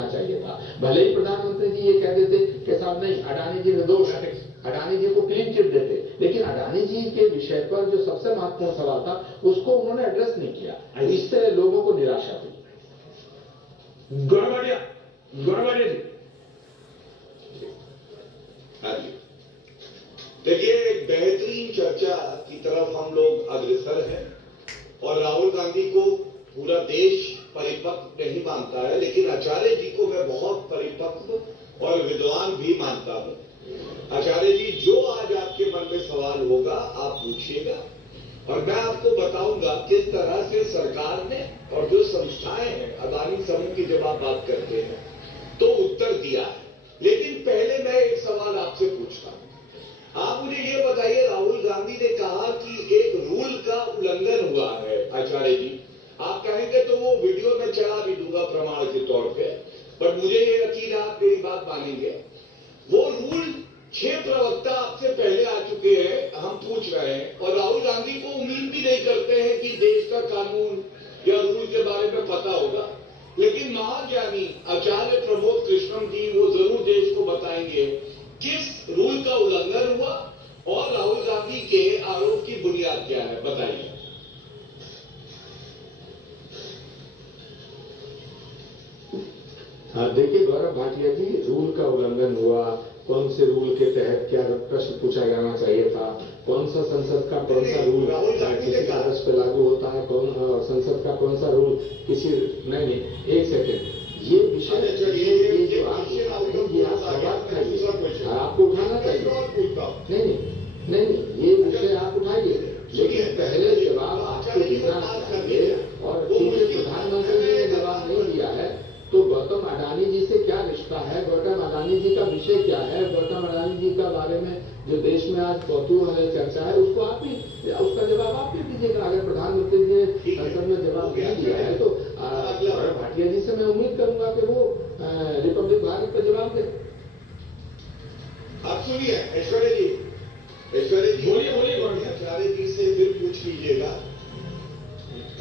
चाहिए था। भले ही प्रधानमंत्री जी ये कह देते कि साहब नहीं, अडानी जी निर्दोष है, अडानी जी को क्लीन चिट देते, लेकिन अडानी जी के विषय पर जो सबसे महत्वपूर्ण सवाल था उसको उन्होंने एड्रेस नहीं किया। इससे लोगों को निराशा हुई। गौरवाड़िया जी। हाँ जी, देखिए, एक बेहतरीन चर्चा की तरफ हम लोग अग्रसर हैं और राहुल गांधी को पूरा देश परिपक्व नहीं मानता है, लेकिन आचार्य जी को मैं बहुत परिपक्व और विद्वान भी मानता हूं। आचार्य जी, जो आज आपके मन में सवाल होगा आप पूछिएगा और मैं आपको बताऊंगा किस तरह से सरकार ने और जो संस्थाएं हैं, अदानी समूह की जब आप बात करते हैं तो उत्तर दिया है। लेकिन पहले मैं एक सवाल आपसे पूछता हूं। आप मुझे ये बताइए, राहुल गांधी ने कहा कि एक रूल का उल्लंघन हुआ है। आचार्य जी, आप कहेंगे तो वो वीडियो में चला भी दूंगा प्रमाण के तौर पे, पर मुझे ये यकीन है आप मेरी बात मानेंगे। वो रूल 6 प्रवक्ता आपसे पहले आ चुके हैं, हम पूछ रहे हैं, और राहुल गांधी को उम्मीद भी नहीं करते हैं कि देश का कानून या रूल के बारे में पता होगा। लेकिन महाज्ञानी आचार्य प्रमोद कृष्णम जी वो जरूर देश को बताएंगे किस रूल का उल्लंघन हुआ और राहुल गांधी के आरोप की बुनियाद क्या है, बताइए। देखिए गौरव भाटिया जी, रूल का उल्लंघन हुआ, कौन से रूल के तहत क्या प्रश्न पूछा जाना चाहिए था, कौन सा संसद का कौन सा रूल किसी कागज पे लागू होता है, कौन संसद का कौन सा रूल किसी नहीं, एक सेकेंड, ये विषय ये जो आपको उठाना चाहिए। नहीं, ये विषय आप उठाइए, लेकिन पहले जवाब आपको देना चाहिए। और क्योंकि प्रधानमंत्री ने जवाब नहीं दिया है तो गौतम अडानी जी से क्या रिश्ता है, गौतम अडानी जी का विषय क्या है, गौतम अडानी जी का बारे में जो देश में आज कौतूहल है, चर्चा है, उसको आप ही उसका जवाब आप ही दीजिएगा। अगर प्रधानमंत्री जी ने संसद में जवाब नहीं दिया है तो गौरव भाटिया जी से मैं उम्मीद करूंगा कि वो रिपब्लिक भारत का जवाब दे। आप सुनिए ऐश्वर्य जी बोलिए आचार्य जी से फिर पूछ लीजिएगा।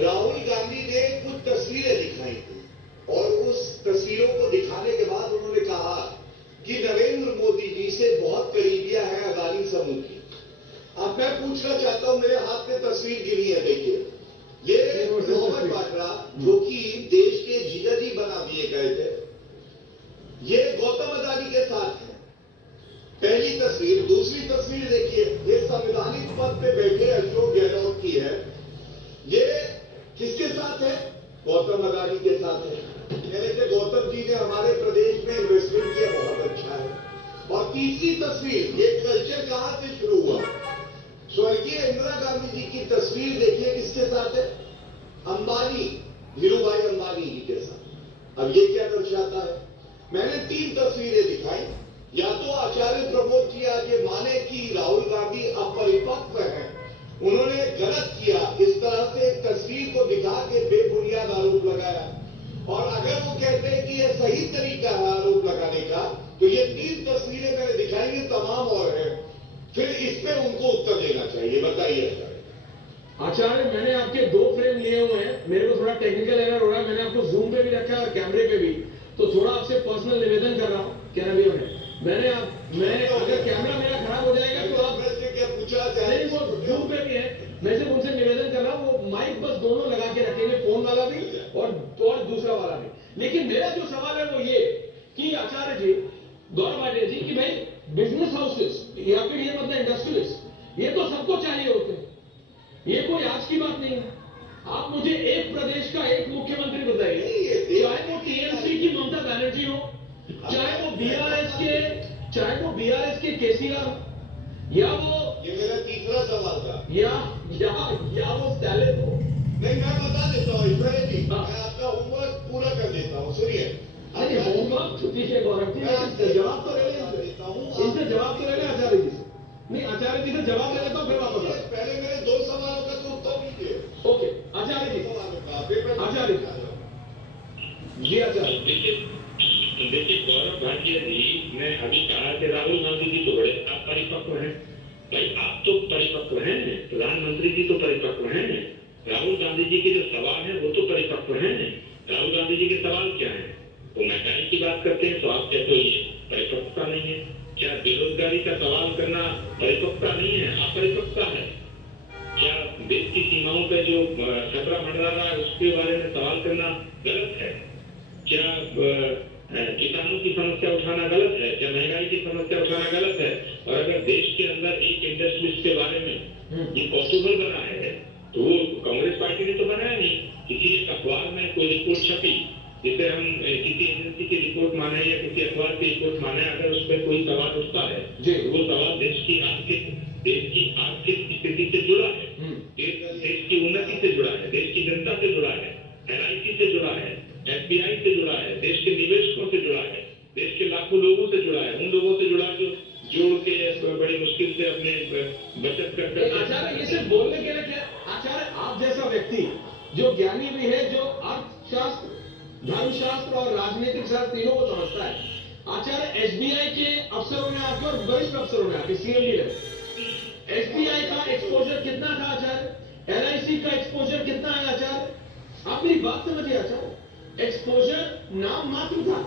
राहुल गांधी ने कुछ तस्वीरें दिखाई थी और उस तस्वीरों को दिखाने के बाद उन्होंने कहा कि नरेंद्र मोदी जी से बहुत करीबियां हैं अदानी समूह की। अब मैं पूछना चाहता हूं, मेरे हाथ में तस्वीर गिरी है, देखिए, ये मोहम्मद बाजरा जो कि देश के जीजा जी बना दिए गए थे, ये गौतम अडानी के साथ है। पहली तस्वीर। दूसरी तस्वीर देखिए, ये संवैधानिक पद पे बैठे अशोक गहलोत की है। ये किसके साथ है? गौतम अडानी के साथ है। कहने से गौतम जी ने हमारे प्रदेश में इन्वेस्टमेंट किया, बहुत अच्छा है। और तीसरी तस्वीर, ये कल्चर कहां से शुरू हुआ? स्वर्गीय इंदिरा गांधी जी की तस्वीर देखिए, किसके साथ है? अंबानी, धीरूभाई अंबानी जी के साथ। अब ये क्या दर्शाता है? मैंने 3 तस्वीरें दिखाई। या तो आचार्य प्रमोद जी आज ये माने कि राहुल गांधी अपरिपक्व हैं, उन्होंने गलत किया, इस तरह से एक तस्वीर को दिखा के बेबुनियाद आरोप लगाया, और अगर वो कहते हैं कि ये सही तरीका है आरोप लगाने का, तो ये 3 तस्वीरें मैंने दिखाई, ये तमाम और है, फिर इस पे उनको उत्तर देना चाहिए। बताइए आचार्य, मैंने आपके 2 फ्रेम लिए हुए हैं, मेरे को थोड़ा टेक्निकल एरर हो रहा है, मैंने आपको जूम पे भी रखा है और कैमरे पे भी, तो थोड़ा आपसे पर्सनल निवेदन कर रहा हूँ। क्या नबी मैं अगर कैमरा मेरा खराब हो जाएगा तो आप क्या पूछा नहीं, वो जूम पे भी है, मैं सिर्फ उनसे निवेदन कर रहा हूँ, वो माइक बस दोनों लगा के रखेंगे, फोन वाला भी और दूसरा वाला भी। लेकिन मेरा जो सवाल है वो ये कि आचार्य जी, गौरव भाटिया जी, कि भाई बिजनेस हाउसेस या फिर ये मतलब इंडस्ट्रियलिस्ट, ये तो सबको चाहिए होते हैं, ये कोई आज की बात नहीं है। आप मुझे एक प्रदेश का एक मुख्यमंत्री बताइए, चाहे वो टीएमसी की ममता बनर्जी हो, चाहे वो बीआरएस के केसीआर, या वो, ये मेरा तीसरा सवाल था, या वो स्टैलिन हो। नहीं, मैं बता देता हूँ ईश्वरी जी, मैं आपका होमवर्क पूरा कर देता हूँ। सुनिए, होमवर्क छुट्टी से गौरव जी, जवाब तो ले लेता हूँ, इनसे जवाब तो ले लें आचार्य जी से। नहीं, आचार्य जी से जवाब ले लेता हूँ, फिर वापस पहले मेरे 2 सवालों का तो उत्तर दीजिए। ओके आचार्य जी, आचार्य जी, आचार्य। देखिए गौरव भाटिया जी, मैं अभी कहा कि राहुल गांधी जी तो बड़े परिपक्व हैं। भाई आप तो परिपक्व हैं, प्रधानमंत्री जी तो परिपक्व हैं, राहुल गांधी जी के जो सवाल है वो तो परिपक्व हैं। राहुल गांधी जी के सवाल क्या है? तो महंगाई की बात करते हैं तो आप कहते हो ये परिपक्वता नहीं है। क्या बेरोजगारी का सवाल करना परिपक्वता नहीं है, अपरिपक्वता है? क्या देश की सीमाओं पे जो खतरा मंडरा रहा है उसके बारे में सवाल करना गलत है? क्या किसानों की समस्या उठाना गलत है? क्या महंगाई की समस्या उठाना गलत है? और अगर देश के अंदर एक इंडस्ट्रीज के बारे में ये पॉसिबल बना है तो वो कांग्रेस पार्टी ने तो बनाया नहीं। किसी एक अखबार में कोई रिपोर्ट छपी, जिसे हम किसी एजेंसी की रिपोर्ट माने या किसी अखबार की रिपोर्ट माने, अगर उस पर कोई सवाल उठता है तो वो सवाल देश की आर्थिक स्थिति से जुड़ा है, देश की उन्नति से जुड़ा है, देश की जनता से जुड़ा है, LIC से जुड़ा है, FBI से जुड़ा है, देश के निवेशकों से जुड़ा है, देश के लाखों लोगों से जुड़ा है, उन लोगों से जुड़ा जो जोड़ के बड़ी मुश्किल से अपने बचत कर आचार्य ये सिर्फ बोलने के लिए क्या? आचार्य आप जैसा व्यक्ति जो ज्ञानी भी है, जो अर्थशास्त्र, धर्मशास्त्र और राजनीतिक शास्त्र तीनों को समझता है, आचार्य SBI के अफसरों ने आके और वरिष्ठ अफसरों ने आके CM लेवल SBI का एक्सपोजर कितना था आचार्य? LIC का एक्सपोजर कितना है आचार्य? आप मेरी बात समझिए आचार्य, एक्सपोजर नाम मात्र था,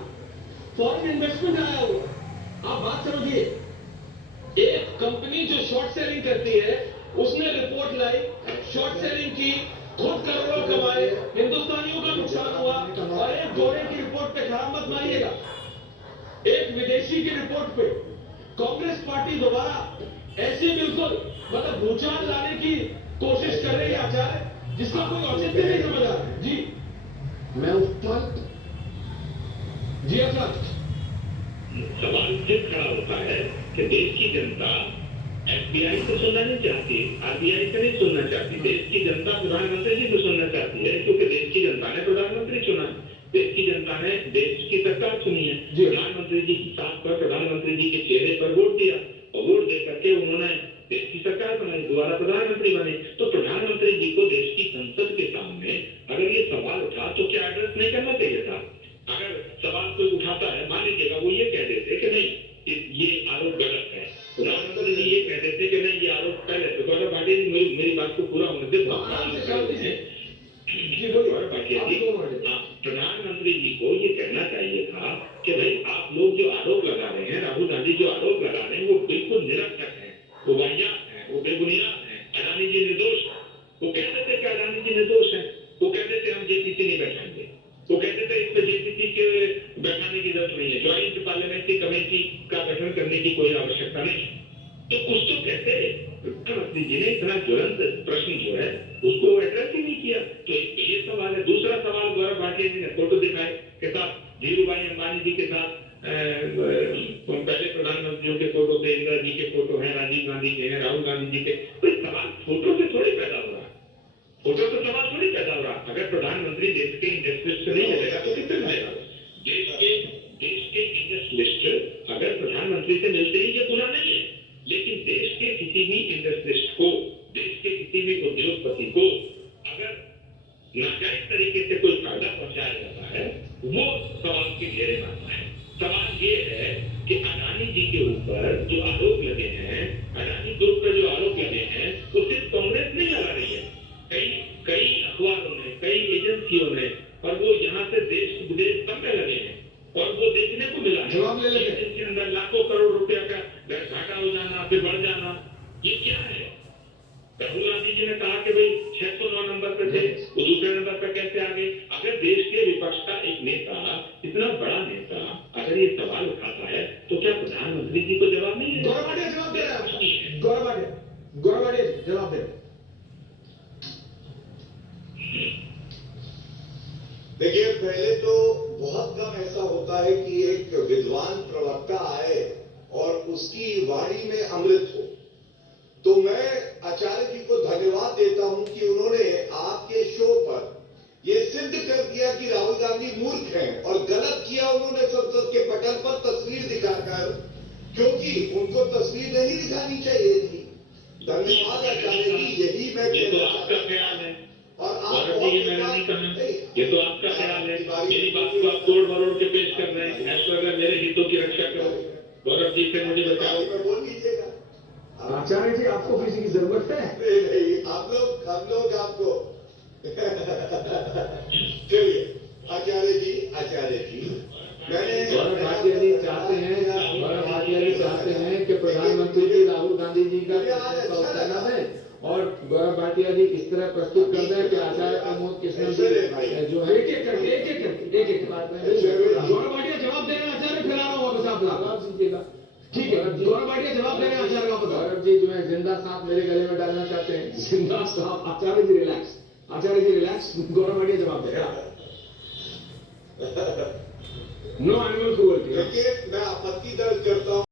फॉरेन इन्वेस्टमेंट आया हुआ। आप बात समझिए, एक कंपनी जो शॉर्ट सेलिंग करती है उसने रिपोर्ट लाई, शॉर्ट सेलिंग की, खुद करोड़ों कमाए, हिंदुस्तानियों का नुकसान हुआ, और एक गोरे की रिपोर्ट पे खराब मत मारिएगा, एक विदेशी की रिपोर्ट पे कांग्रेस पार्टी दोबारा ऐसे बिल्कुल मतलब भूचाल लाने की कोशिश कर रही है आचार्य, जिसका कोई औचित्य नहीं समझ आ रहा। जी मैं उस पर जी अफसर, सवाल फिर खड़ा होता है कि देश की जनता FBI को सुनना नहीं चाहती, RBI से नहीं सुनना चाहती, देश की जनता प्रधानमंत्री जी को सुनना चाहती है, क्योंकि देश की जनता ने प्रधानमंत्री चुना, देश की जनता ने देश की सरकार चुनी है, प्रधानमंत्री जी की साथ पर, प्रधानमंत्री जी के चेहरे पर वोट दिया, और वोट दे करके उन्होंने देश की सरकार बनाई, दोबारा प्रधानमंत्री बने। तो प्रधानमंत्री जी को देश की संसद के सामने अगर ये सवाल उठा तो क्या एड्रेस नहीं करना चाहिए था? अगर सवाल कोई उठाता है, मान लीजिएगा वो ये कह देते कि नहीं ये आरोप गलत है, प्रधानमंत्री जी ये कह देते कि नहीं ये आरोप पहले तो गौरव भाटिया जी मेरी बात को पूरा होने से प्रधानमंत्री जी को ये कहना चाहिए था कि भाई आप लोग जो आरोप लगा रहे हैं, राहुल गांधी जो आरोप लगा रहे हैं वो बिल्कुल निरर्थक है, वो वाहियात है, वो बेबुनियाद है, अडानी जी निर्दोष है। वो कह देते कि अडानी जी निर्दोष है, वो कह देते हम JPC नहीं बैठाएंगे, वो कहते थे इस पर JPC के बैठाने की जरूरत नहीं है, ज्वाइंट पार्लियामेंट्री कमेटी का गठन करने की कोई आवश्यकता नहीं है। तो कुछ तो कहते, प्रधानमंत्री जी ने इतना ज्वलंत प्रश्न जो है उसको एड्रेस ही नहीं किया। तो ये सवाल है। दूसरा सवाल गौरव भाटिया जी ने फोटो दिखाए के साथ, धीरूभाई अंबानी जी के साथ पहले प्रधानमंत्रियों के फोटो थे, इंदिरा जी के फोटो हैं, राजीव गांधी के हैं, राहुल गांधी जी के। तो सवाल फोटो से थोड़ी पैदा हो रहा है, फोटो से सवाल थोड़ी पैदा हो रहा। अगर प्रधानमंत्री देश के इंडस्ट्रियलिस्ट से नहीं मिलेगा तो किससे मिलेगा? देश के इंडस्ट्रियलिस्ट अगर प्रधानमंत्री से मिलते ही ये गुनाह नहीं है, लेकिन देश के किसी भी इंडस्ट्रियलिस्ट को, देश के किसी भी उद्योगपति को अगर नाजायज तरीके से कोई फायदा पहुंचाया जाता है, वो सवाल के घेरे में आता है। सवाल ये है कि अडानी जी के ऊपर जो आरोप लगे हैं, अडानी ग्रुप पर जो आरोप लगे हैं, वो सिर्फ कांग्रेस नहीं लगा रही है, कई अखबारों ने, कई एजेंसियों ने, और वो यहाँ से देश विदेश सब में लगे हैं, और वो देखने को मिला है इसके अंदर लाखों करोड़ रुपया का घाटा हो जाना, फिर बढ़ जाना। ये क्या है? राहुल गांधी जी ने कहा कि भाई 609 नंबर पर थे, वो दूसरे नंबर पर कैसे आ गए? अगर देश के विपक्ष का एक नेता, इतना बड़ा नेता अगर ये सवाल उठाता है तो क्या प्रधानमंत्री जी को जवाब नहीं है? गौरव भाटिया जवाब दे रहा है, गौरव भाटिया जवाब दे। देखिए, पहले तो बहुत कम ऐसा होता है कि एक विद्वान प्रवक्ता आए और उसकी वाणी में अमृत हो। तो मैं आचार्य जी को धन्यवाद देता हूं कि उन्होंने आपके शो पर यह सिद्ध कर दिया कि राहुल गांधी मूर्ख हैं, और गलत किया उन्होंने संसद के पटल पर तस्वीर दिखाकर, क्योंकि उनको तस्वीर नहीं दिखानी चाहिए थी। धन्यवाद आचार्य जी, यही मैं कहना चाहता हूं। और आप ये तो आपका ख्याल है, मेरी बात को आप तोड़ मरोड़ के पेश कर रहे हैं। ऐश्वर्या मेरे हितों की रक्षा करो, गौरव जी से मुझे बचाओ। बोल लीजिएगा आचार्य जी, आपको किसी की जरूरत है? नहीं, हम लोग आपको चलिए आचार्य जी गौरव भाटिया जी चाहते हैं कि प्रधानमंत्री जी राहुल गांधी जी का उत्तर दें और गौरव भाटिया जी इस तरह प्रस्तुत कर दें कि आचार्य प्रमोद कृष्णन जी जो है एक बात में गौरव भाटिया जवाब दे रहे हैं, आचार्य फैला रहा हूँ वापस आप जवाब दीजिएगा। ठीक है, गौरव भाटिया जवाब दे रहे हैं आचार्य वापस। गौरव जी जो है जिंदा सांप मेरे गले में डालना चाहते हैं। जिंदा साहब, आचार्य जी रिलैक्स, आचार्य जी रिलैक्स, गौरव भाटिया जवाब दे रहे हैं। No animal cruelty. देखिए, मैं आपत्ति दर्ज करता हूं